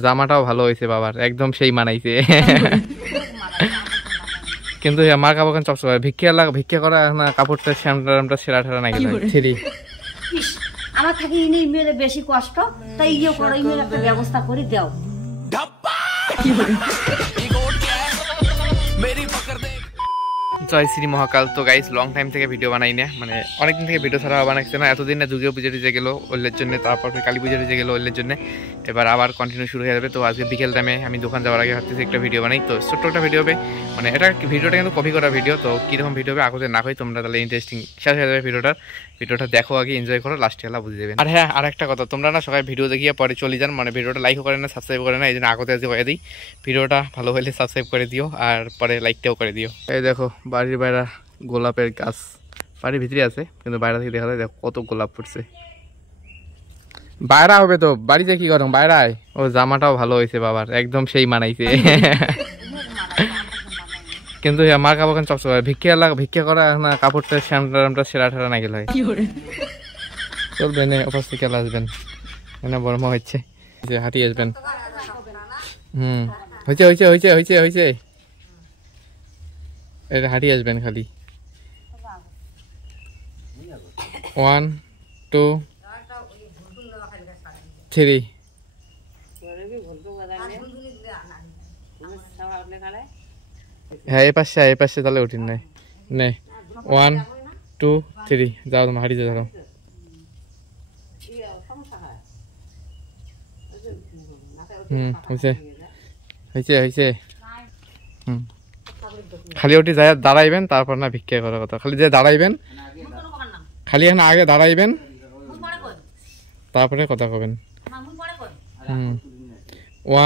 জামাটাও ভালো হয়েছে বাবার, একদম সেই মানাইছে। কিন্তু আমার কাপড় চকচক ভিক্ষা করা না, কাপড়টা শ্যামটা সেরা ঠেরা নাকি ছিড়ি। আমার থাকি ইনি মেয়েদের বেশি কষ্ট, তাই ইয়ে করে ইমের একটা ব্যবস্থা করে দাও। জয় শ্রী মহাকাল। তো গাইস লং টাইম থেকে ভিডিও বানাই না, মানে অনেকদিন থেকে ভিডিও ছাড়া বানাইছে না। এতদিন না দুর্গা পুজো টিজে গেলো ওইলের জন্য, তারপর কালী পুজো টিজে গেলো ওইলের জন্য, এবার আবার কন্টিনিউ শুরু হয়ে যাবে। তো আজকে বিকেল টাইমে আমি দোকান যাওয়ার আগে ভাবতেছি একটা ভিডিও বানাই। তো ছোট্ট একটা ভিডিও হবে, মানে ভিডিওটা কিন্তু কপি করা ভিডিও। তো কীরকম ভিডিও হবে আগে না হয় তোমরা তাহলে ইন্টারেস্টিং শেষ হয়ে যাবে ভিডিওটা দেখো আগে, এনজয় করো, লাস্টে এলা বুঝে দেবেন। আর হ্যাঁ, আর একটা কথা, তোমরা না সবাই ভিডিও দেখিয়ে পরে চলে যান, মানে ভিডিওটা লাইকও করে না, সাবস্ক্রাইব করে না, এই জন্য আগতে আজকে হয়ে দিই। ভিডিওটা ভালো হলে সাবস্ক্রাইব করে দিও আর পরে লাইকটাও করে দিও। এই দেখো বাড়ির বাইরে গোলাপের গাছ, বাড়ির ভিতরে আছে কিন্তু বাইরে থেকে দেখা যায় দেখো কত গোলাপ ফুটছে। বাইরা হবে তো, বাড়িতে কি করো বাইরায়। ও জামাটাও ভালো হয়েছে বাবার, একদম সেই মানাইছে। কিন্তু আমার কাপড় চকচক ভিক্ষা করা না, কাপড়টা শ্যামটা সেরা ঠেরা নাকি হয়। চলবেন অফিস থেকে আসবেন, বড় মা হচ্ছে হাঁটি আসবেন। হয়েছে হয়েছে হয়েছে হয়েছে হয়েছে, এটা হাঁটি আসবেন খালি। 1 2 3। হ্যাঁ, এ পাশে তাহলে উঠিন নাই নে। 1 2 3 যাও, তোমার হাঁটি যাও। হয়েছে হয়েছে হয়েছে। খালি ওটি যায় দাঁড়াইবেন, তারপর না ভিক্ষা করার কথা। খালি যে দাঁড়াইবেন, খালি এখানে আগে দাঁড়াইবেন, তারপরে কথা কবেন।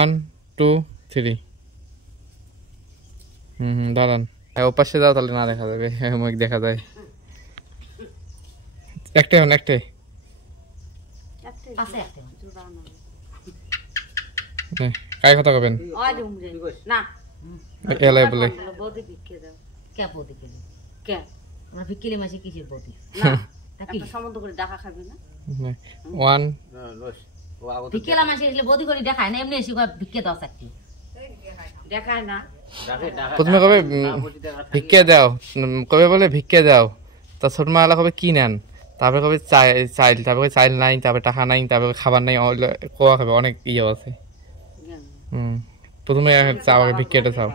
1 2 3। দাঁড়ান। ও পাশে যাও তাহলে না দেখা যাবে, মুখ দেখা যায়। একটাই হন, একটাই কাই কথা কবেন। এলাই বলে 1 প্রথমে কবে ভিক্ষা দাও, কবে বলে ভিক্ষা দাও, তা ছোট মালা কবে কি নেন, তারপরে কবে চাইল, তারপরে চাইল নাই, তারপরে টাকা নাই, তারপরে খাবার নাই, কোয়া খাবে অনেক ইয়ে আছে। প্রথমে চাও আগে ভিক্ষাটা চাও।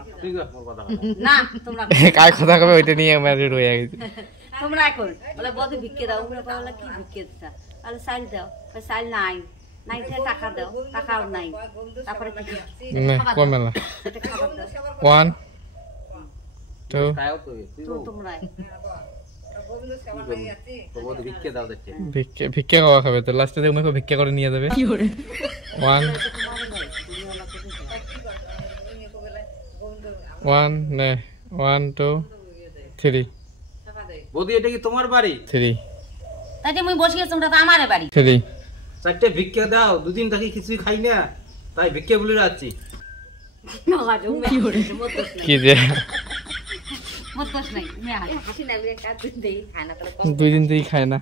কার কথা কবে ওইটা নিয়ে রয়ে গেছে। তোমরা এখন বলে বদি ভিক্ষে দাও, বলে কি ভিক্ষে দিতা, তাহলে চাইল দাও, চাইল নাই, নাই টাকা দাও, টাকাও নাই, তারপরে কোন মেলা 1 2 তোমরা ভিক্ষা খাওয়া খাবে তো লাস্টে উমেকে ভিক্ষা করে নিয়ে যাবে। 1 নে 1 2 3। বৌদি এটা কি তোমার বাড়ি? 3 তাই যে মুই বসে আছি, ওটা তো আমারে বাড়ি। 3 চারটে ভিক্ষা দাও, দুদিন থাকি কিছুই খাই না, তাই ভিক্ষা বলে যাচ্ছি। কি যে দুই দিন থেকে খায় না,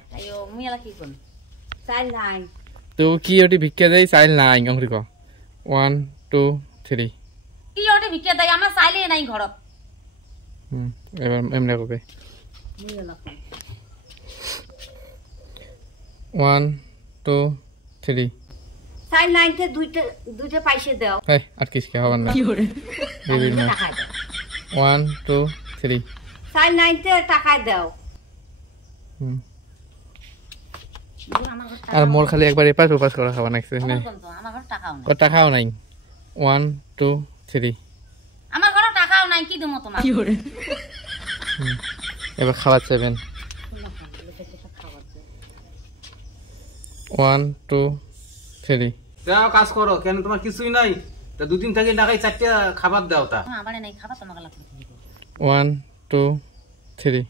তো কি ওটি ভিক্ষা দেয়, চাইল নাই অঙ্কুরি ক। 1 2 3। কি ওটি ভিক্ষা দেয়, আমার চাইলে নাই ঘরত। এবার এমনি কবে 1 2 3। চাইল নাইতে দুইটা পয়সা দাও। এই আর কিছু খাবার না। 1 2 3। চাইল নাইতে টাকা দাও। আর মোর খালি একবার এপাশ ওপাশ করা খাবার নাকছে। টাকাও নাই। 1 2 3। আমার ঘরে টাকাও নাই, কি দেবো তোমার। এবার খাবার চাইবেন। 1 2 3। দাও, কাজ করো, কেন তোমার কিছুই নাই, তা দুদিন থাকি না খাই চারটে খাবার দাও। তা আমারে নাই খাবার, তোমাকে লাগবে। 1 2 3।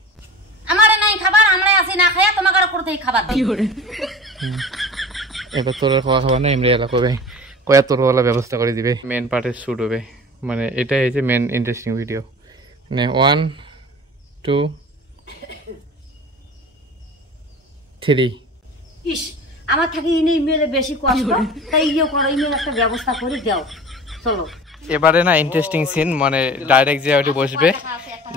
আমারে নাই খাবার, আমরা আসি না খাইয়া তোমাকে করতেই খাবার দিই। এবার তোর খাবার না, এমনি এলা কবে কয়া তোর ওলা ব্যবস্থা করে দিবে। মেন পার্টের শুট হবে, মানে এটাই হচ্ছে মেন ইন্টারেস্টিং ভিডিও। মানে 1 2 3। ইস আমার থাকি ইনি মেলে বেশি কষ্ট তাই ইয়ে করো ইমেল একটা ব্যবস্থা করে দাও চলো এবারে না ইন্টারেস্টিং সিন মানে ডাইরেক্ট যে ওটি বসবে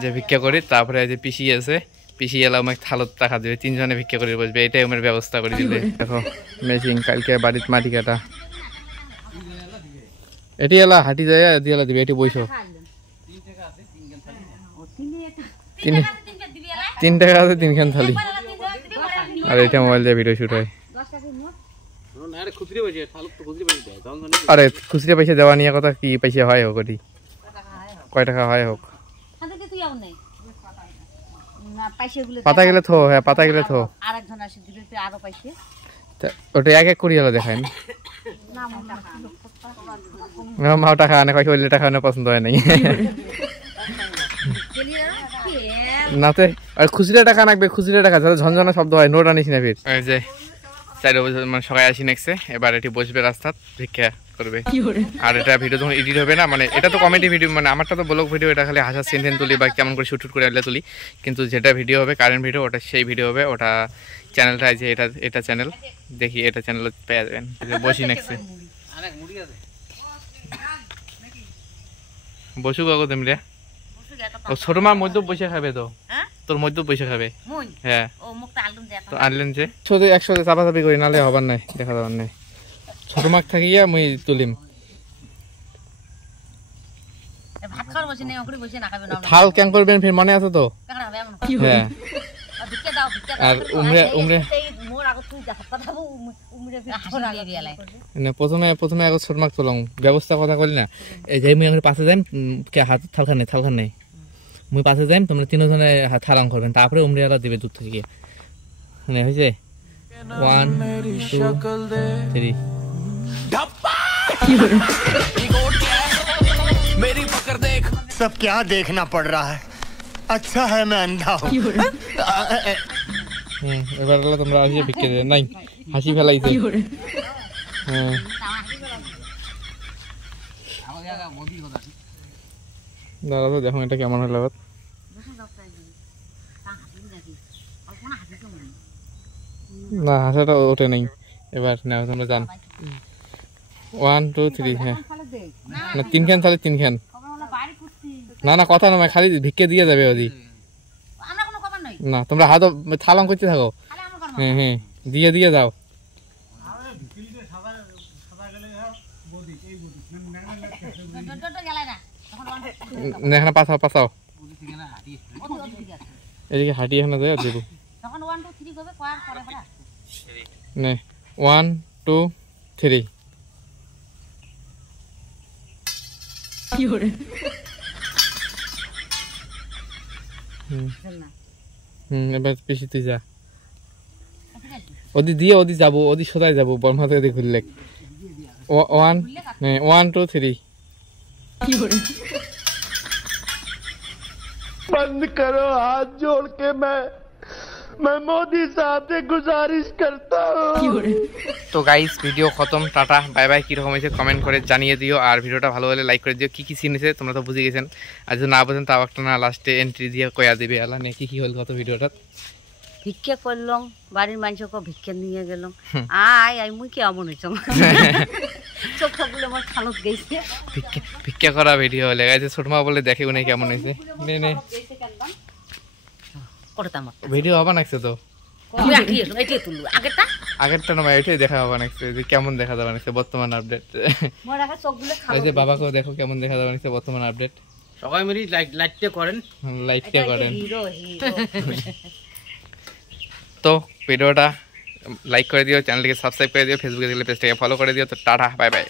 যে ভিক্ষা করি তারপরে যে পিসি আছে পিসি এলা আমাকে থালত টাকা দেবে তিনজনে ভিক্ষা করে বসবে এটাই আমার ব্যবস্থা করে দিবে দেখো মেশিন কালকে বাড়িতে মাটি কাটা এটি এলা হাঁটি যায় দিয়ে এলা দিবে এটি বইসো 3 টাকা আছে 3খান থালি আর এটা মোবাইল দিয়ে ভিডিও শুট হয় আরে খুচরা পয়সা দেওয়া নিয়ে কথা কি পয়সা হয় হোক ওটি কয় টাকা হয় হোক পাতা গেলে থো হ্যাঁ পাতা গেলে থো আরেকজন আসে দিবে আরো পাইছে ওটা এক এক করে এলা দেখায় মাও টাকা আনে কয় হইলে টাকা আনে পছন্দ হয় নাই নাতে আর খুচরা টাকা নাকবে খুচরা টাকা যাতে ঝনঝনা শব্দ হয় নোট আনিস না ফির এই যে 4 বছর মানে সকালে আসি নেক্সে এবার এটি বসবে রাস্তাত ভিক্ষা করবে আর এটা ভিডিও যখন এডিট হবে না মানে এটা তো কমেডি ভিডিও মানে আমারটা তো ব্লগ ভিডিও এটা খালি হাসার সিন তুলি বা কেমন করে শুট করে তুলি কিন্তু যেটা ভিডিও হবে কারেন্ট ভিডিও ওটা সেই ভিডিও হবে ওটা চ্যানেলটা আছে এটা চ্যানেল দেখি এটা চ্যানেল পেয়ে যাবেন বসি নেক্সে বসু কাকু তুমি রে ও ছোট মা মধ্য পয়সা খাবে তো তোর মধ্য পয়সা খাবে হ্যাঁ তো আনলেন যে শুধু একসাথে চাপাচাপি করি নালে হবার নাই দেখা যাবার নাই ছোট মাক থাকিয়া মুই তুলিম থাল কেন করবেন ফির মনে আছে তো হ্যাঁ আর উমরে প্রথমে আগে ছোট মাক তোলাম ব্যবস্থা কথা করি না এই যে মুই এখন পাশে যাই হাত থালখান নেই মুই পাশে যাই তোমরা তিনজনে থালাং করবেন তারপরে উমরিয়ালা দিবে দূর থেকে মানে হয়েছে 1 2 3 सब क्या देखना पड़ रहा है अच्छा है मैं अंधा हूँ এবার তোমরা আসিয়ে ভিক্ষে দেবে নাই হাসি ফেলাইছে দাদা তো দেখো এটা কেমন হলো না হাসাটা ওঠে নাই এবার না তোমরা জান 1 2 3 হ্যাঁ না 3খান তাহলে 3খান না না কথা নয় খালি ভিক্ষে দিয়ে যাবে ওদি না তোমরা হাত থালাম করতে থাকো হ্যাঁ হ্যাঁ দিয়ে যাও এখানে পাছাও এদিকে হাঁটি এখানে যায় দেবো 1 2 3 এবার বেশি তুই যা ওদি দিয়ে ওদি যাবো ওদি সোজাই যাবো বর্মা থেকে ঘুরলে 1 2 3 बंद करो हाथ जोड़ के मैं मोदी साहब से गुजारिश करता हूँ তো গাইস ভিডিও খতম টাটা বাই বাই কিরকম হয়েছে কমেন্ট করে জানিয়ে দিও আর ভিডিওটা ভালো হলে লাইক করে দিও কি সিন হয়েছে তোমরা তো বুঝে গেছেন আর যদি না বোঝেন তাও একটা না লাস্টে এন্ট্রি দিয়ে কয়া দিবে আলা নে কি হল কত ভিডিওটা ভিক্ষা করলাম বাড়ির মানুষকে ভিক্ষা নিয়ে গেলাম আই মুই কেমন হয়েছ চোখ থাকলে আমার খালত গেছে ভিক্ষা করা ভিডিও হলে গাইছে ছোট মা বলে দেখে উনি কেমন হয়েছে নে ভিডিও হবা নাকছে তো আগেরটা না এটাই দেখা হবা নাকছে যে কেমন দেখা যাবে নাকছে বর্তমান আপডেট এই যে বাবাকেও দেখো কেমন দেখা যাবে নাকছে বর্তমান আপডেট সবাই মিলে লাইকটা করেন তো ভিডিওটা লাইক করে দিও চ্যানেলটিকে সাবস্ক্রাইব করে দিও ফেসবুকে দেখলে পেজটাকে ফলো করে দিও তো টাটা বাই বাই